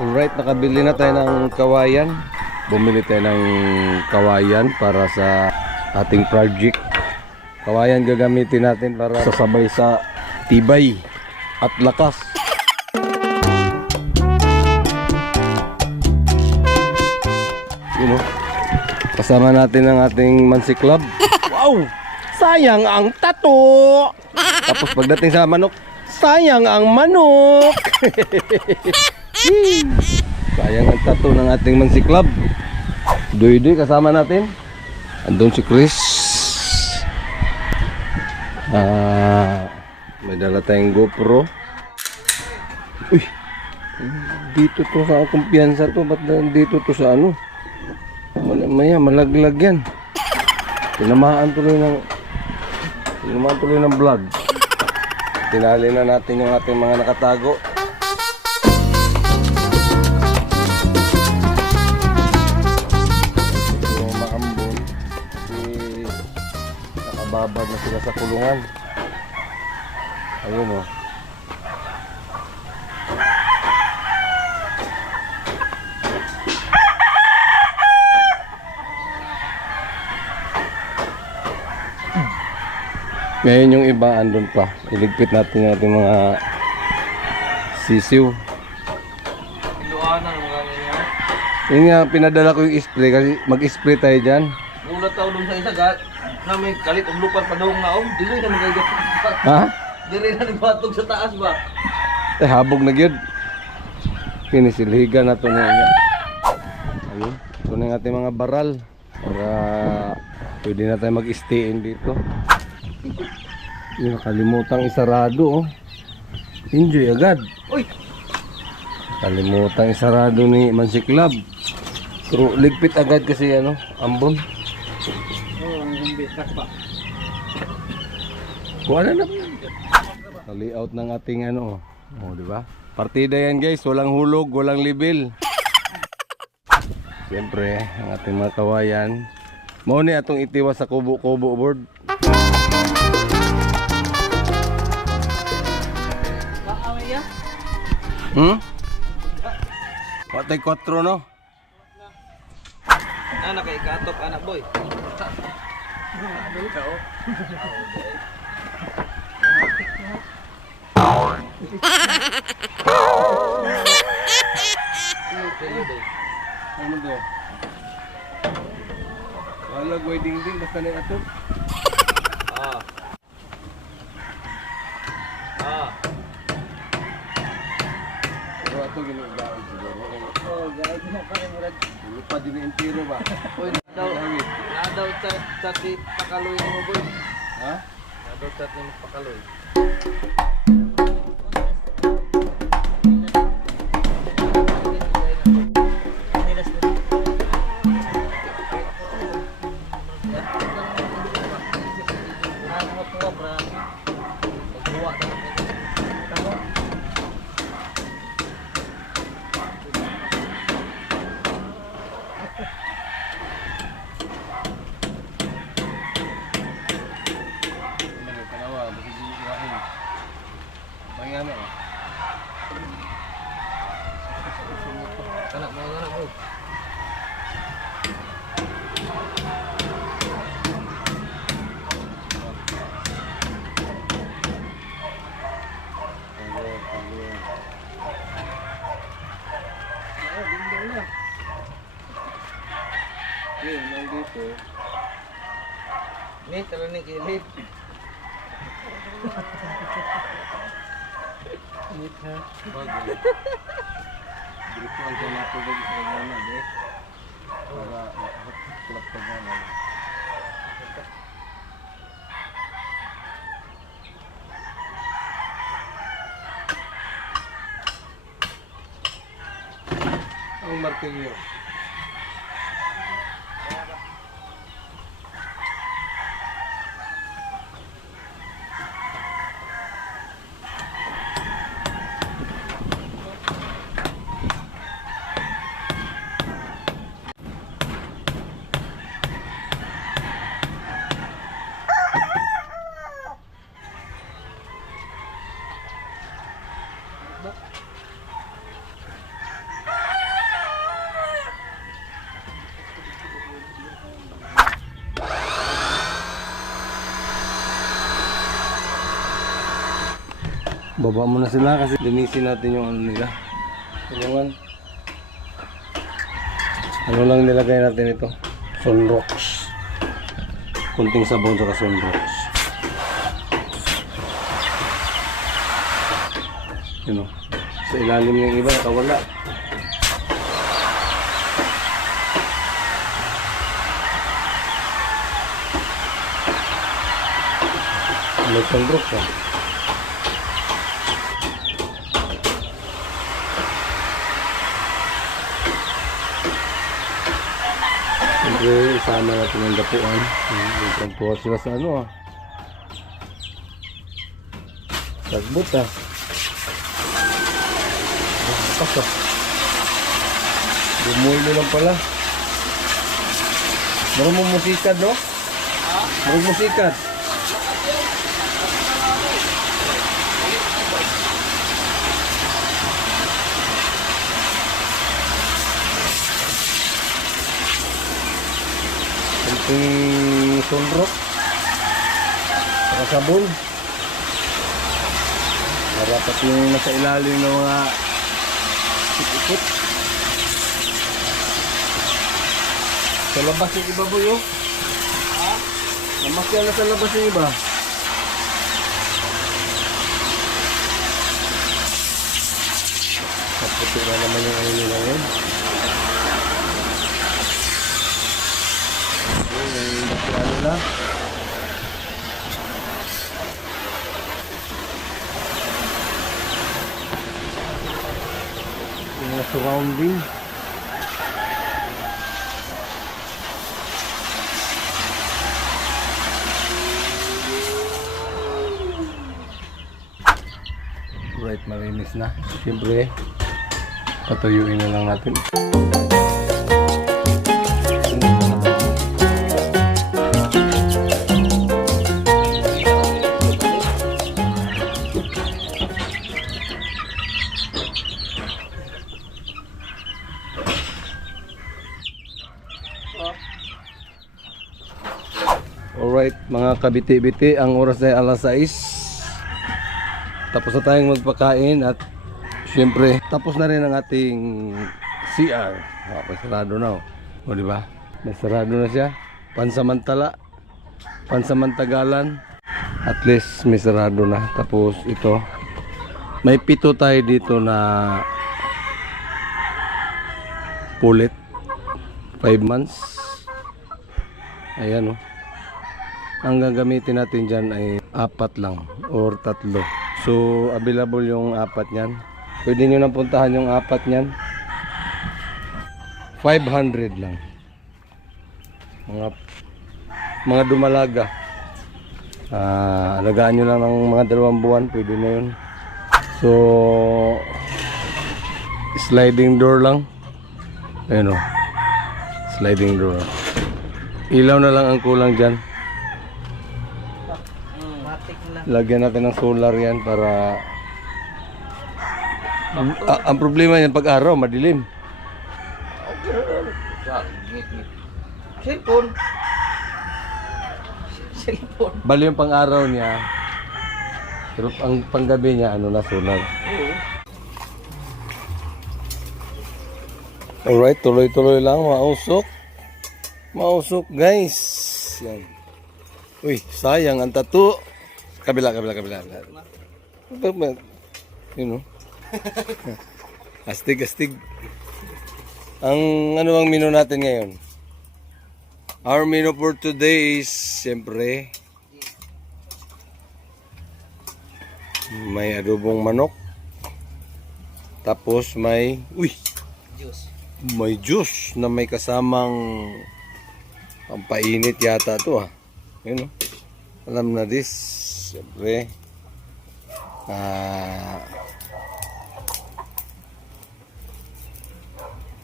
Alright, nakabili na tayo ng kawayan. Bumili tayo ng kawayan para sa ating project. Kawayan gagamitin natin para sasabay sa tibay at lakas. You know, kasama natin ang ating Mansi Club. Wow! Sayang ang tato! Tapos pagdating sa manok, sayang ang manok! Sayang ang tato ng ating Mansi Club. Doy-doy kasama natin. Andun si Chris. May dala tayong GoPro. Uy! Dito to sa kumpiyansa to. Ba't dito to sa ano? Maya malaglag yan. Tinamaan tuloy ng vlog. Tinali na natin yung ating mga nakatago. Yung maambon, nakababad na sila sa kulungan. Ayun o. Ngayon yung iba andun pa. Iligpit natin yung ating mga sisiw. Iluanan ang mga ganyan. Yun nga, pinadala ko yung spray kasi mag-spray tayo dyan. Ulat tao doon sa isa na may kalit ang lupan pa daw nga dili na magagatog. Ha? Dili na nagbatog sa taas ba? Habog na gyud. Pinisilhigan na ito niya. Ayun. Ito na yung ating mga baral. Para pwede na tayo mag-stayin dito. Yung nakalimutang isarado oh. Enjoy agad. Uy! Kalimutan isarado ni Mansi Club. Pero ligpit agad kasi ano, ambon. Oo, ang bitak pa. Kuha na. Layout ng ating ano. Oh, di ba? Partida yan guys, walang hulog, walang libil. Siyempre, ang ating mga kawayan. Mao ni atong itiwas sa kubo-kubo board. Patay 4 no? Anak kay katok anak boy. Ano to? Wala goy ding basta na ato. Pero ato ginagawa siguro. Oh, guys, na pa rin murag. Lupa din ang tiro ba? Oy, nadaw sa pakaloy mo boy. Ha? Nadaw sa pakaloy. Anak mo anak mo. Dito. Ni tala ni kilid. Nit ha. Dito ang natulog sa kanya de. Para makapagkulap ka na. Ang martilyo. Baba muna sila kasi linisin natin yung ano nila. Tulungan. Ano lang nilagay natin ito? Sunrocks. Kunting sabon sa sunrocks. Yun o. Sa ilalim yung iba nakawala. May sunrocks ah. Siyempre, isama natin ang dapuan. Nagpagpuha sila sa ano ah. Sagbot ah. Lakas ah. Bumulo lang pala. Marunong musikad no? Marunong musikad. Kunting sunrock saka sabon para pati yung nasa ilalim ng mga ikot sa labas yung iba boy oh. Namakya na sa labas yung iba. Kaputi na naman yung ano nila yun. Yung bakla nila. Yung mga surrounding. Right, malinis na. Siyempre, patuyuin na lang natin. Alright mga kabiti-biti, ang oras ay alas 6. Tapos na tayong magpakain at syempre tapos na rin ang ating CR. Okay, sarado na oh. O diba? May sarado na siya. Pansamantagalan. At least may sarado na. Tapos ito. May 7 tayo dito na pulit. 5 months. Ayan oh. Ang gagamitin natin dyan ay 4 lang or 3. So available yung 4 niyan. Pwede nyo nang puntahan yung 4 niyan. 500 lang. Mga dumalaga. Alagaan nyo lang ng mga 2 buwan. Pwede na yun. So sliding door lang. Ayun o. Sliding door. Ilaw na lang ang kulang dyan. Lagyan natin ng solar yan para ang problema yan pag araw madilim. Cellphone. Bali yung pang araw niya. Pero ang panggabi niya ano na solar. Alright, tuloy-tuloy lang, mausok. Mausok guys. Yan. Uy, sayang ang tattoo. Kabila. You know. Astig. Ang ano bang menu natin ngayon? Our menu for today is siyempre may adobong manok. Tapos may may juice na may kasamang pampainit yata to ah. You know. Alam na this. Siyempre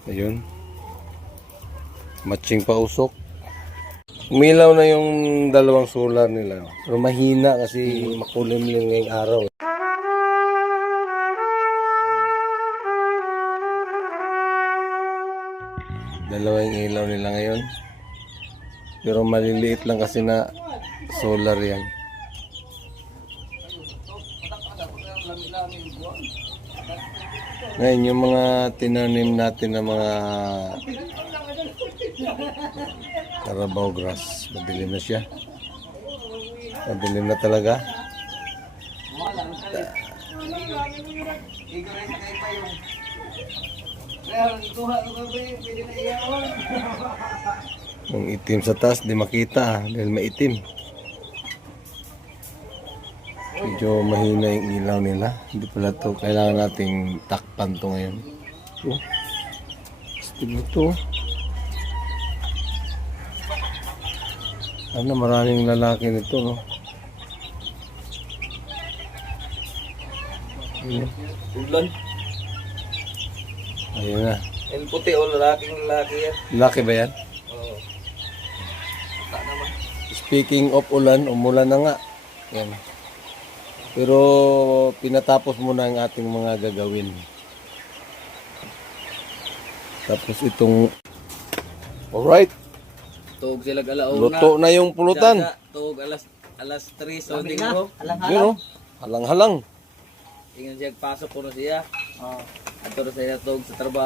ayun, matching pausok. Umilaw na yung 2 solar nila pero mahina kasi makulimlim ngayong araw. Dalawang ilaw nila ngayon pero maliliit lang kasi na solar yan. Ngayon, yung mga tinanim natin na mga Carabao grass, madilim na siya. Madilim na talaga. Yung itim sa taas, di makita dahil maitim. Medyo mahina yung ilaw nila. Hindi pala to kailangan nating takpan to ngayon. Oh, astig ito. Ano, maraming lalaki nito, no? Ayun. Ulan. Ayun na. El puti o lalaking lalaki yan. Laki ba yan? Oo. Tak naman. Speaking of ulan, umulan na nga. Yan. Pero pinatapos muna ang ating mga gagawin. Tapos itong... Alright. Tuog sila galaong Luto na yung pulutan. Tuog alas 3 so di ko. Yun, oh. Halang-halang. Ingon siya pasok ko na siya. Ato na siya tuog sa trabaho.